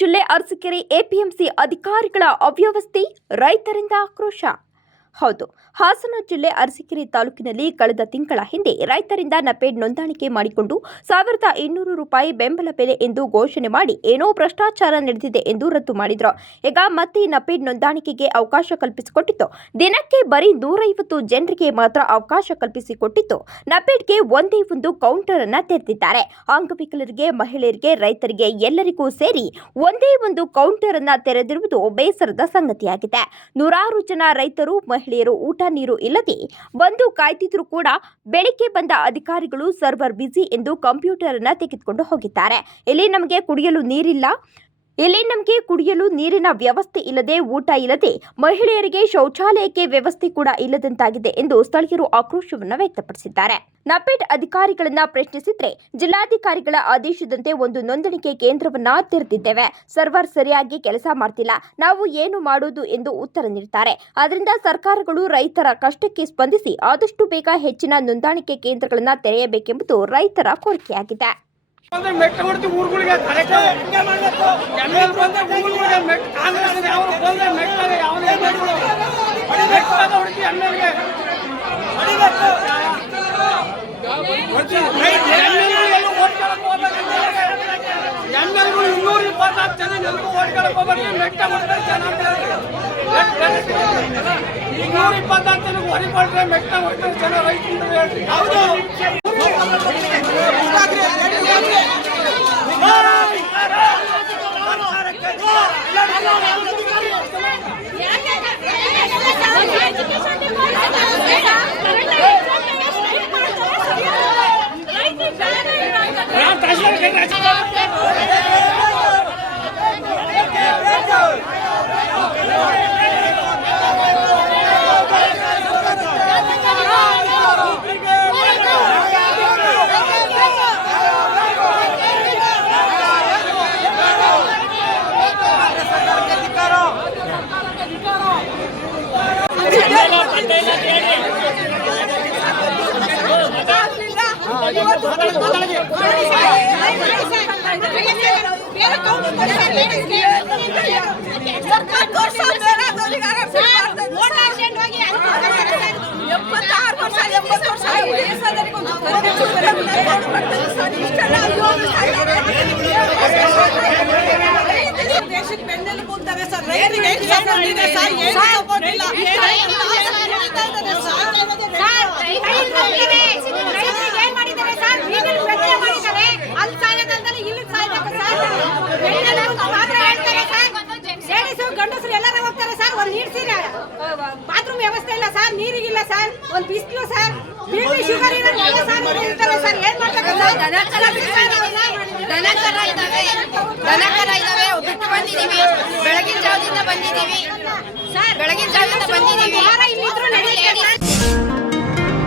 ಜಿಲ್ಲೆ ಅರಸೀಕೆರೆ ಎಪಿಎಂಸಿ ಅಧಿಕಾರಿಗಳ ಅವ್ಯವಸ್ಥೆ, ರೈತರಿಂದ ಆಕ್ರೋಶ. ಹೌದು, ಹಾಸನ ಜಿಲ್ಲೆ ಅರಸೀಕೆರೆ ತಾಲೂಕಿನಲ್ಲಿ ಕಳೆದ ತಿಂಗಳ ಹಿಂದೆ ರೈತರಿಂದ ನಪೇಡ್ ನೋಂದಾಣಿಕೆ ಮಾಡಿಕೊಂಡು ₹1200 ಬೆಂಬಲ ಬೆಲೆ ಎಂದು ಘೋಷಣೆ ಮಾಡಿ ಏನೋ ಭ್ರಷ್ಟಾಚಾರ ನಡೆದಿದೆ ಎಂದು ರದ್ದು ಮಾಡಿದ್ರು. ಈಗ ಮತ್ತೆ ನಪೇಡ್ ನೋಂದಾಣಿಕೆಗೆ ಅವಕಾಶ ಕಲ್ಪಿಸಿಕೊಟ್ಟಿದ್ದು ದಿನಕ್ಕೆ ಬರೀ 150 ಜನರಿಗೆ ಮಾತ್ರ ಅವಕಾಶ ಕಲ್ಪಿಸಿಕೊಟ್ಟಿದ್ದು ನಪೇಡ್ಗೆ ಒಂದೇ ಒಂದು ಕೌಂಟರ್ ಅನ್ನ ತೆರೆದಿದ್ದಾರೆ. ಅಂಗವಿಕಲರಿಗೆ, ಮಹಿಳೆಯರಿಗೆ, ರೈತರಿಗೆ ಎಲ್ಲರಿಗೂ ಸೇರಿ ಒಂದೇ ಒಂದು ಕೌಂಟರ್ ಅನ್ನ ತೆರೆದಿರುವುದು ಬೇಸರದ ಸಂಗತಿಯಾಗಿದೆ. ನೂರಾರು ಜನ ರೈತರು, ಮಹಿಳೆಯರು ಊಟ ನೀರು ಇಲ್ಲದೆ ಬಂದು ಕಾಯ್ತಿದ್ರು ಕೂಡ ಬೆಳಿಗ್ಗೆ ಬಂದ ಅಧಿಕಾರಿಗಳು ಸರ್ವರ್ ಬಿಸಿ ಎಂದು ಕಂಪ್ಯೂಟರ್ ಅನ್ನ ತೆಗೆದುಕೊಂಡು ಹೋಗಿದ್ದಾರೆ. ಇಲ್ಲಿ ನಮಗೆ ಕುಡಿಯಲು ನೀರಿನ ವ್ಯವಸ್ಥೆ ಇಲ್ಲದೆ, ಊಟ ಇಲ್ಲದೆ, ಮಹಿಳೆಯರಿಗೆ ಶೌಚಾಲಯಕ್ಕೆ ವ್ಯವಸ್ಥೆ ಕೂಡ ಇಲ್ಲದಂತಾಗಿದೆ ಎಂದು ಸ್ಥಳೀಯರು ಆಕ್ರೋಶವನ್ನು ವ್ಯಕ್ತಪಡಿಸಿದ್ದಾರೆ. ನಪೇಡ್ ಅಧಿಕಾರಿಗಳನ್ನ ಪ್ರಶ್ನಿಸಿದ್ರೆ ಜಿಲ್ಲಾಧಿಕಾರಿಗಳ ಆದೇಶದಂತೆ ಒಂದು ನೋಂದಣಿಕೆ ಕೇಂದ್ರವನ್ನ ತೆರೆದಿದ್ದೇವೆ, ಸರ್ವರ್ ಸರಿಯಾಗಿ ಕೆಲಸ ಮಾಡ್ತಿಲ್ಲ, ನಾವು ಏನು ಮಾಡೋದು ಎಂದು ಉತ್ತರ ನೀಡುತ್ತಾರೆ. ಆದ್ದರಿಂದ ಸರ್ಕಾರಗಳು ರೈತರ ಕಷ್ಟಕ್ಕೆ ಸ್ಪಂದಿಸಿ ಆದಷ್ಟು ಬೇಗ ಹೆಚ್ಚಿನ ನೋಂದಾಣಿಕೆ ಕೇಂದ್ರಗಳನ್ನು ತೆರೆಯಬೇಕೆಂಬುದು ರೈತರ ಕೋರಿಕೆಯಾಗಿದೆ. ದೇಶಕ್ಕೆ ಬೆನ್ನೆಲುಬು ಅಂತಾರೆ ಸರ್, ರೈತರಿಗೆ ಸಪೋರ್ಟ್ ಇದೆ ಸರ್, ಏನು ಸಪೋರ್ಟ್ ಇಲ್ಲ. ಏನ್ ಮಾಡಿದ್ದಾರೆ ಸರ್? ಬೀದಿಲಿ ಪ್ರತಿಭಟನೆ ಮಾಡಿದ್ದಾರೆ, ಅಲ್ಲಿ ಸಾಯೋದಂತಲೇ ಇಲ್ಲಿ ಸಾಯ್ಬೇಕು ಸರ್. ಬೆನ್ನೆಲುಬು ಮಾತ್ರ ಹೇಳ್ತಾರೆ ಸರ್, ಲೇಡೀಸು ಗಂಡಸರು ಎಲ್ಲರೂ ಹೋಗ್ತಾರೆ ಸರ್. ಒಂದು ನೀರು ಬಾತ್ರೂಮ್ ವ್ಯವಸ್ಥೆ ಇಲ್ಲ ಸರ್, ನೀರಿಗಿಲ್ಲ ಸರ್, ಒಂದು ಬಿಸಿಲು ಸರ್, BP ಶುಗರ್ ಇರೋಲ್ಲ ಸರ್, ಇರ್ತಾರೆ ಸರ್. ಏನ್ ಮಾಡ್ತಾರೆ ಸರ್? ದನಕರ ಇದಾವೆ, ಬಿಟ್ಟು ಬಂದಿದ್ದೀವಿ. ಬೆಳಗಿನ ಜಾವದಿಂದ ಬಂದಿದ್ದೀವಿ.